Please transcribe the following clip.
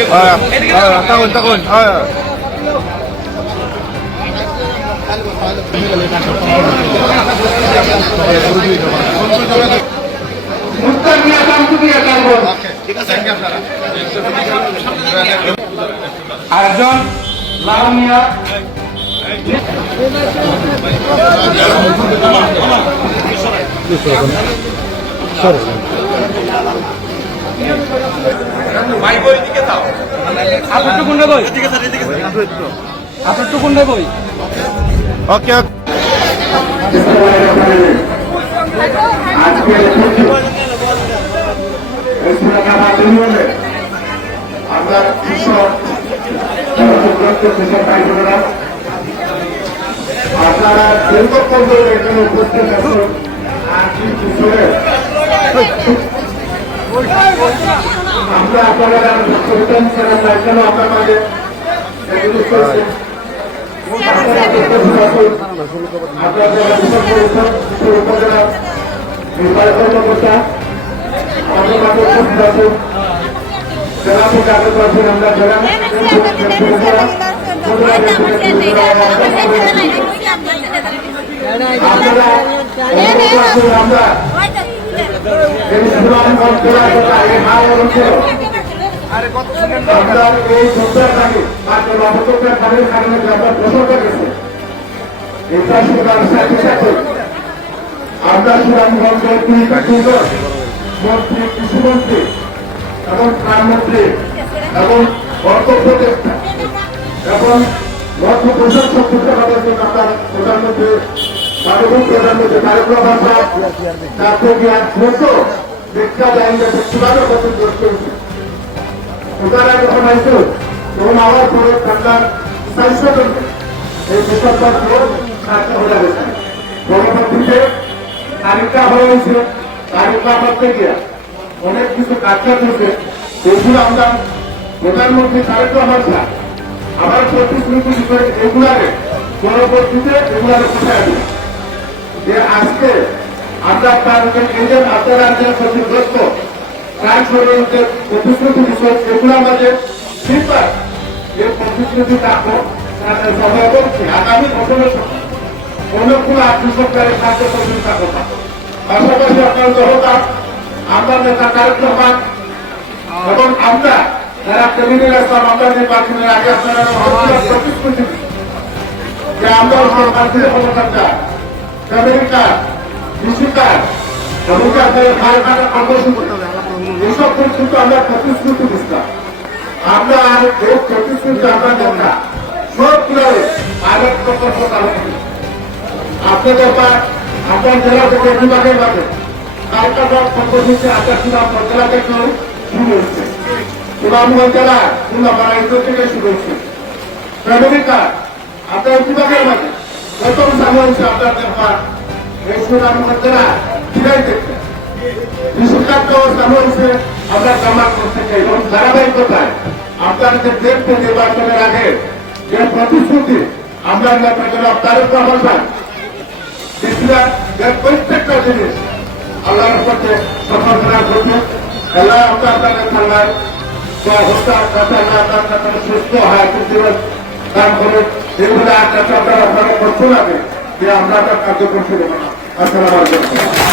Takon. আরেকজন লাল মিয়া আপনার টুকুন্ডা বই আপনার টুকুন্ডা বই ওকে আমরা কৃষক আপনারা দীর্ঘক্ষণ ধরে এখানে উপস্থিত আছেন আমরা আপনারা কেন আপনার মাঝে উপজেলা নির্বাচন কর্মকর্তা আমাদের মাঝে উপস্থিত আছেন জেলা থেকে আগে পাচ্ছেন আমরা জেলা আমরা এই সন্ধ্যার আগে মাত্র নবচন্দ্রের কাজের কারণে আমরা প্রসঙ্গ গেছি এটা সুরার সাথে সাথে আমরা সুরামগঞ্জের দুই সুন্দর মন্ত্রী কৃষিমন্ত্রী এবং প্রাণমন্ত্রী এবং অর্থ উপদেষ্টা এবং অর্থ প্রশাসক আমাদের জন্য আপনার প্রধানমন্ত্রী মাননীয় প্রধানমন্ত্রী তারেক রহমান সাহেব তারপর জ্ঞান ছোট বিখ্যাত আইনজীবী কিভাবে ক্ষতিগ্রস্ত হয়েছে ওনারা যখন আসতো তখন আমার পরে ঠান্ডার স্বাস্থ্য এই বিপদ সাহায্য হয়ে যাবে পরবর্তীতে তালিকা হয়েছে তালিকা করতে গিয়ে অনেক কিছু কাজটা করছে এগুলো আমরা প্রধানমন্ত্রী তারেক রহমান সাহেব আমার প্রতিশ্রুতি বিষয় এগুলারে পরবর্তীতে এগুলারে কোথায় দিই যে আজকে আমরা আপনারা যে ক্ষতিগ্রস্ত কাজ করে যে প্রতিশ্রুতি বিষয় এগুলো আমাদের ফিডব্যাক এই প্রতিশ্রুতি রাখবো সবাই করছি আগামী বছরের অনুকূল আত্মসরকারের খাদ্য প্রতিষ্ঠা করতাম পাশাপাশি আপনার জনতা আমরা নেতা তারেক রহমান এবং আমরা যারা ক্যাবিনেট আসলাম আমরা নির্বাচনের আগে আপনারা প্রতিশ্রুতি যে আমরা সরকারের ক্ষমতা আমেরিকা কৃষিকাজ এবং ভারতের আকর্ষণ এইসব কিন্তু আমরা প্রতিশ্রুতি দিচ্ছিলাম আমরা আর এই প্রতিশ্রুতি আমরা নেতা সবগুলো আরেক প্রকল্প চালু করি আপনাদের আপনার জেলা থেকে বিভাগের মাঝে কালকাটা কর্মসূচি আচারশীলা জেলা থেকে শুরু হচ্ছে সুনামগঞ্জ জেলা সুনাপাড়া থেকে শুরু হচ্ছে আমেরিকা আপনার বিভাগের মাঝে প্রথম চালু হয়েছে আপনার ব্যাপার এই সুনামগঞ্জ জেলা ফিরাই দেখতে কৃষিকাজ ব্যবস্থা হয়েছে আমরা কামাল করতে চাই এবং ধারাবাহিকতায় আপনার যে দেখতে নির্বাচনের আগে যে প্রতিশ্রুতি আমরা তারেক রহমান সাহেব প্রত্যেকটা জিনিস আল্লাহর পথে সফল করা করছে এলা আমরা আপনাদের থানায় হত্যা কথা আপনার সুস্থ হয় জীবন কাম করে এগুলো আপনারা করতে লাগে যে আমরা আপনার কার্যক্রম শুরু করা আসসালামু আলাইকুম